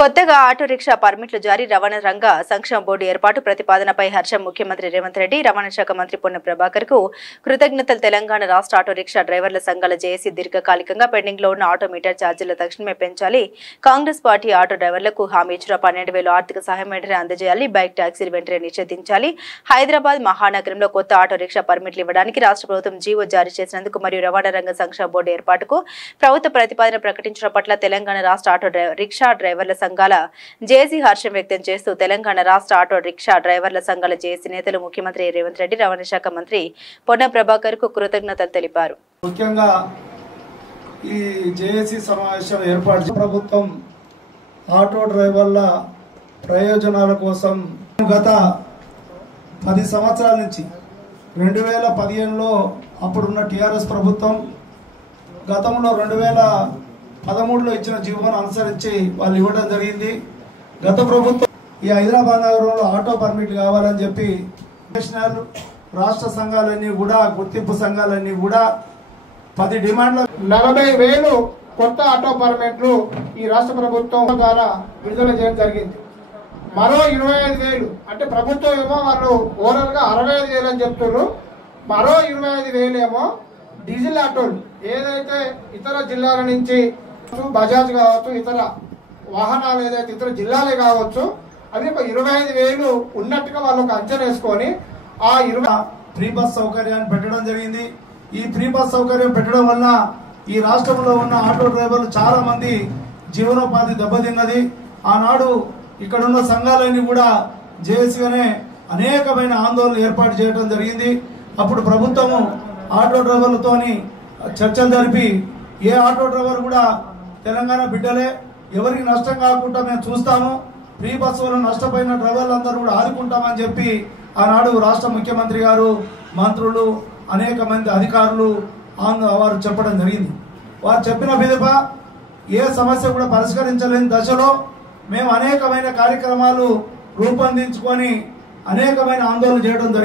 కొత్తగా auto rickshaw పర్మిట్లు జారీ రవాణా రంగ సంక్షేమ బోర్డు ఏర్పాటు ప్రతిపాదనపై హర్షం ముఖ్యమంత్రి రేవంత్ రెడ్డి రవాణా శాఖ మంత్రి పొన్నం ప్రభాకర్ కు కృతజ్ఞతలు. తెలంగాణ రాష్ట్ర ఆటో రిక్షా డ్రైవర్ల సంఘాల జేఏసీ దీర్ఘకాలికంగా పెండింగ్ లో ఉన్న ఆటో మీటర్ ఛార్జీలు తక్షణమే పెంచాలి. కాంగ్రెస్ పార్టీ ఆటో డ్రైవర్లకు హామీ ఇచ్చిన 12,000 ఆర్థిక సహాయం వెంటనే అందజేయాలి. బైక్ ట్యాక్సీలు వెంటనే నిషేధించాలి. హైదరాబాద్ మహానగరంలో కొత్త ఆటో రిక్షా పర్మిట్లు ఇవ్వడానికి రాష్ట్ర ప్రభుత్వం జీవో జారీ చేసినందుకు మరియు రవాణా రంగ సంక్షేమ బోర్డు ఏర్పాటుకు ప్రభుత్వ ప్రతిపాదన ప్రకటించడం పట్ల తెలంగాణ రాష్ట్ర ఆటో రిక్షా డ్రైవర్ల సంఘాల జేఏసీ హర్షం వ్యక్తం చేస్తూ తెలంగాణ రాష్ట్ర ఆటో రిక్షా డ్రైవర్ల సంఘాల జేఏసీ నేతలు ముఖ్యమంత్రి రేవంత్ రెడ్డి రవాణా శాఖ మంత్రి పొన్నం ప్రభాకర్ కు కృతజ్ఞతలు తెలిపారు. ముఖ్యంగా ఈ జేఏసీ సమావేశం ఏర్పాటు ప్రభుత్వం ఆటో డ్రైవర్ల ప్రయోజనాల కోసం గత 10 సంవత్సరాల నుంచి 2015లో అప్పుడున్న టీఆర్ఎస్ ప్రభుత్వం గతంలో 2013లో ఇచ్చిన జీవోను అనుసరించి వాళ్ళు ఇవ్వడం జరిగింది. గత ప్రభుత్వం ఈ హైదరాబాద్ నగరంలో ఆటో పర్మిట్ కావాలని చెప్పి నేషనల్ రాష్ట్ర సంఘాలన్నీ కూడా గుర్తింపు సంఘాలన్నీ కూడా 10 డిమాండ్ల 40,000 కొత్త ఆటో పర్మిట్లు ఈ రాష్ట్ర ప్రభుత్వం ద్వారా విడుదల చేయడం జరిగింది. మరో 25,000 అంటే ప్రభుత్వం ఏమో వాళ్ళు ఓవరాల్ గా 65,000 అని చెప్తున్నారు. మరో 25,000 ఏమో డీజిల్ ఆటోలు ఏదైతే ఇతర జిల్లాల నుంచి బజాజ్ కావచ్చు, ఇతర వాహనాలు ఏదైతే ఇతర జిల్లాలే కావచ్చు, అవి ఒక 25,000 ఉన్నట్టుగా వాళ్ళు ఒక అంచనా వేసుకొని ఆ 20 ఫ్రీ బస్ సౌకర్యాన్ని పెట్టడం జరిగింది. ఈ ఫ్రీ బస్ సౌకర్యం పెట్టడం వల్ల ఈ రాష్ట్రంలో ఉన్న ఆటో డ్రైవర్లు చాలా మంది జీవనోపాధి దెబ్బతిన్నది. ఆనాడు ఇక్కడ ఉన్న సంఘాలన్నీ కూడా జేఏసీగానే అనేకమైన ఆందోళనలు ఏర్పాటు చేయడం జరిగింది. అప్పుడు ప్రభుత్వము ఆటో డ్రైవర్లతోని చర్చలు జరిపి ఏ ఆటో డ్రైవర్ కూడా తెలంగాణ బిడ్డలే, ఎవరికి నష్టం కాకుండా మేము చూస్తాము, ఫ్రీ బస్సు వల్ల నష్టపోయిన డ్రైవర్లందరూ కూడా ఆదుకుంటామని చెప్పి ఆనాడు రాష్ట్ర ముఖ్యమంత్రి గారు, మంత్రులు, అనేక మంది అధికారులు వారు చెప్పడం జరిగింది. వారు చెప్పిన విధంగా ఏ సమస్య కూడా పరిష్కరించలేని దశలో మేము అనేకమైన కార్యక్రమాలు రూపొందించుకొని అనేకమైన ఆందోళన చేయడం జరిగింది.